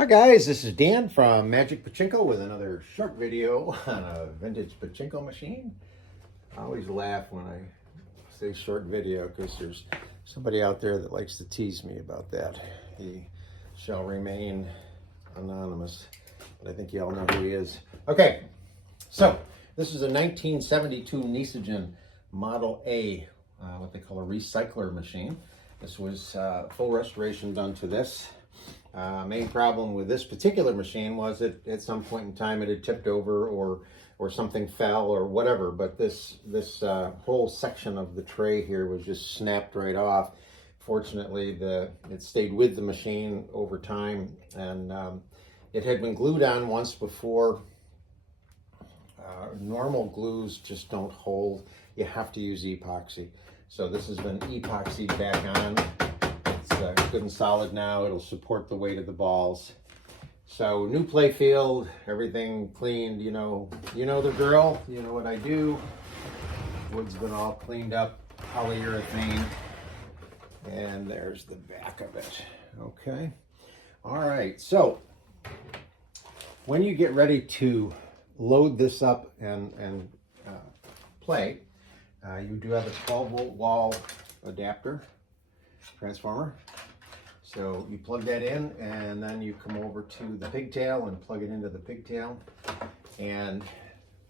Hi guys, this is Dan from Magic Pachinko with another short video on a vintage Pachinko machine. I always laugh when I say short video because there's somebody out there that likes to tease me about that. He shall remain anonymous, but I think you all know who he is. Okay, so this is a 1972 Nishijin Model A, what they call a recycler machine. This was full restoration done to this. Main problem with this particular machine was that at some point in time it had tipped over or something fell or whatever, but this whole section of the tray here was just snapped right off. Fortunately, it stayed with the machine over time, and it had been glued on once before. Normal glues just don't hold. You have to use epoxy. So this has been epoxied back on. It's good and solid now. It'll support the weight of the balls. So new play field, everything cleaned. You know the drill. You know what I do. Wood's been all cleaned up, polyurethane, and there's the back of it. Okay. All right. So when you get ready to load this up and play, you do have a 12-volt wall adapter transformer. So you plug that in, and then you come over to the pigtail and plug it into the pigtail, and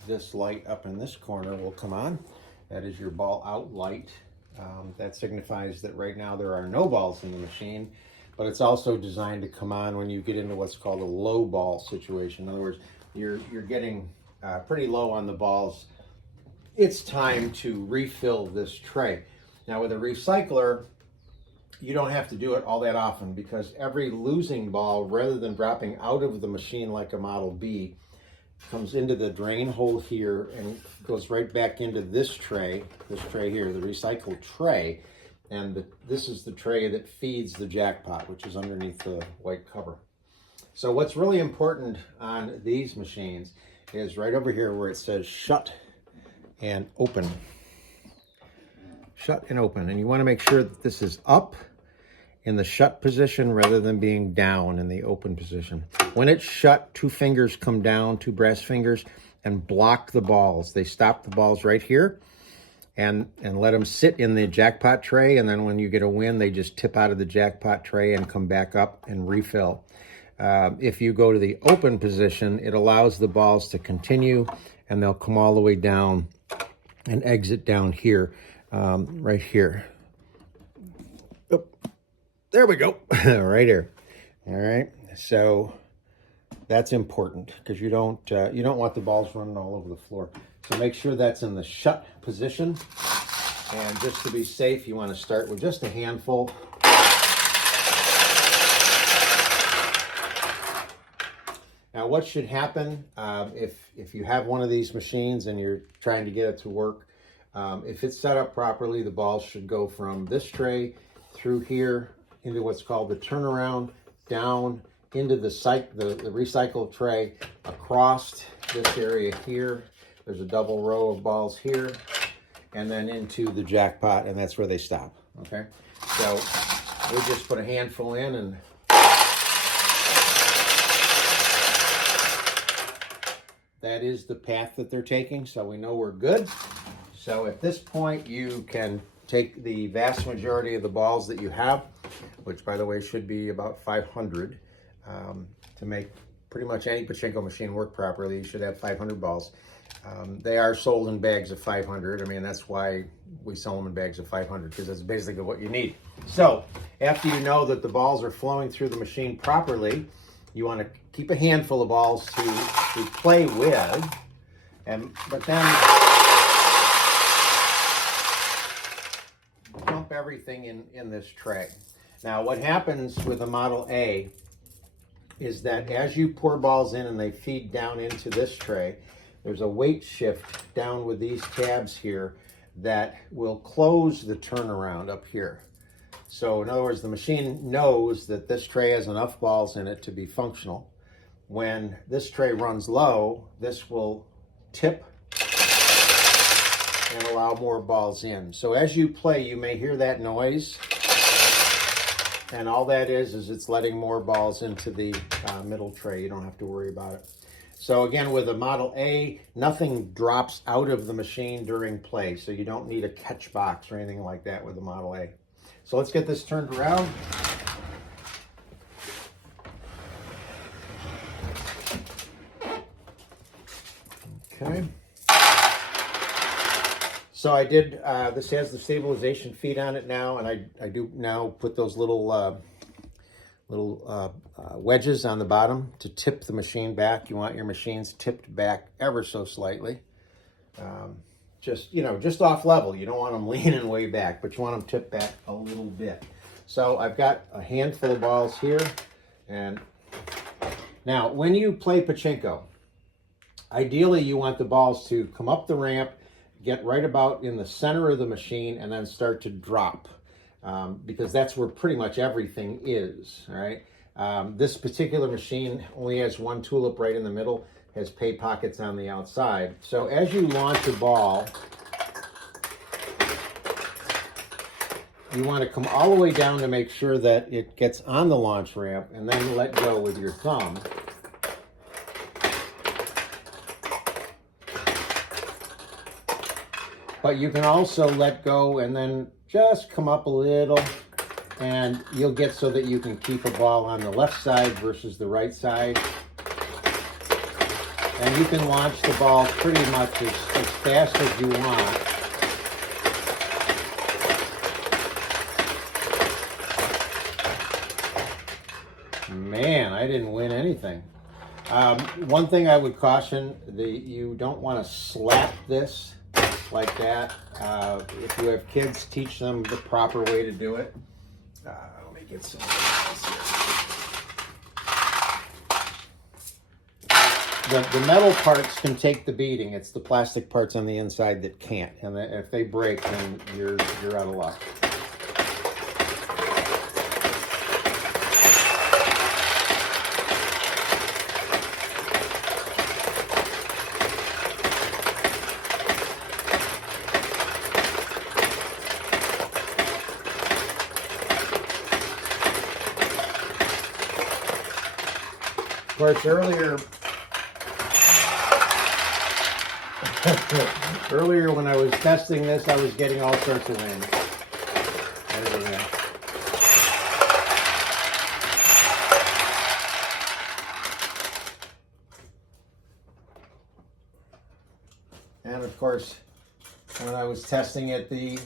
this light up in this corner will come on. That is your ball out light. That signifies that right now there are no balls in the machine, but it's also designed to come on when you get into what's called a low ball situation. In other words, you're getting pretty low on the balls. It's time to refill this tray. Now with a recycler, you don't have to do it all that often, because every losing ball, rather than dropping out of the machine like a Model B, comes into the drain hole here and goes right back into this tray here, the recycled tray. And this is the tray that feeds the jackpot, which is underneath the white cover. So what's really important on these machines is right over here where it says shut and open. Shut and open. And you want to make sure that this is up in the shut position rather than being down in the open position. When it's shut, two fingers come down, two brass fingers, and block the balls. They stop the balls right here and let them sit in the jackpot tray, and then when you get a win, they just tip out of the jackpot tray and come back up and refill. If you go to the open position, it allows the balls to continue, and they'll come all the way down and exit down here, right here. Oh, there we go, right here. All right, so that's important because you don't want the balls running all over the floor. So make sure that's in the shut position, and just to be safe, you want to start with just a handful. Now, what should happen if you have one of these machines and you're trying to get it to work? If it's set up properly, the balls should go from this tray through here into what's called the turnaround, down into the recycled tray, across this area here. There's a double row of balls here, and then into the jackpot, and that's where they stop. Okay, so we just put a handful in, and that is the path that they're taking, so we know we're good. So at this point, you can take the vast majority of the balls that you have, which, by the way, should be about 500. To make pretty much any Pachinko machine work properly, you should have 500 balls. They are sold in bags of 500. I mean, that's why we sell them in bags of 500, because that's basically what you need. So after you know that the balls are flowing through the machine properly, you want to keep a handful of balls to play with, but then dump everything in this tray. Now, what happens with a Model A is that as you pour balls in and they feed down into this tray, there's a weight shift down with these tabs here that will close the turnaround up here. So in other words, the machine knows that this tray has enough balls in it to be functional. When this tray runs low, this will tip and allow more balls in. So as you play, you may hear that noise. And all that is it's letting more balls into the middle tray. You don't have to worry about it. So again, with a Model A, nothing drops out of the machine during play. So you don't need a catch box or anything like that with the Model A. So let's get this turned around. Okay. So I did, this has the stabilization feet on it now, and I do now put those little wedges on the bottom to tip the machine back. You want your machines tipped back ever so slightly. Just off level. You don't want them leaning way back, but you want them tipped back a little bit. So I've got a handful of balls here. And now when you play Pachinko, ideally you want the balls to come up the ramp, get right about in the center of the machine, and then start to drop. Because that's where pretty much everything is, all right? This particular machine only has one tulip right in the middle, has pay pockets on the outside. So as you launch a ball, you want to come all the way down to make sure that it gets on the launch ramp, and then let go with your thumb. But you can also let go and then just come up a little, and you'll get so that you can keep a ball on the left side versus the right side. And you can launch the ball pretty much as fast as you want. Man, I didn't win anything. One thing I would caution, you don't want to slap this like that. If you have kids, teach them the proper way to do it. Let me get some balls here. The metal parts can take the beating. It's the plastic parts on the inside that can't. And if they break, then you're out of luck. Of course, earlier when I was testing this, I was getting all sorts of wins. And of course, when I was testing it, the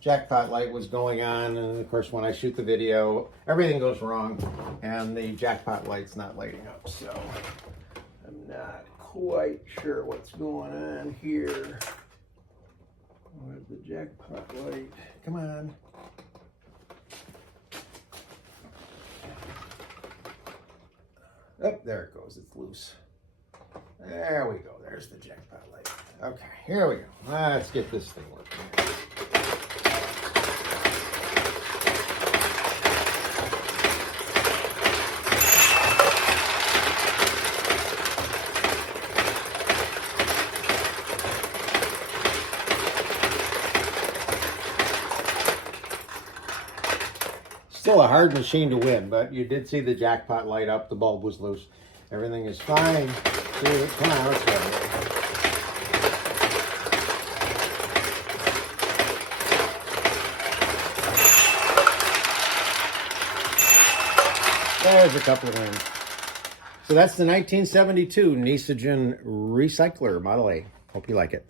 jackpot light was going on, and of course when I shoot the video, everything goes wrong and the jackpot light's not lighting up, so I'm not quite sure what's going on here. Where's the jackpot light? Come on. Oh, there it goes. It's loose. There we go. There's the jackpot light. Okay, here we go. Let's get this thing working. Still a hard machine to win, but you did see the jackpot light up. The bulb was loose. Everything is fine. Come on, let's go. There's a couple of wins. So that's the 1972 Nishijin Recycler Model A. Hope you like it.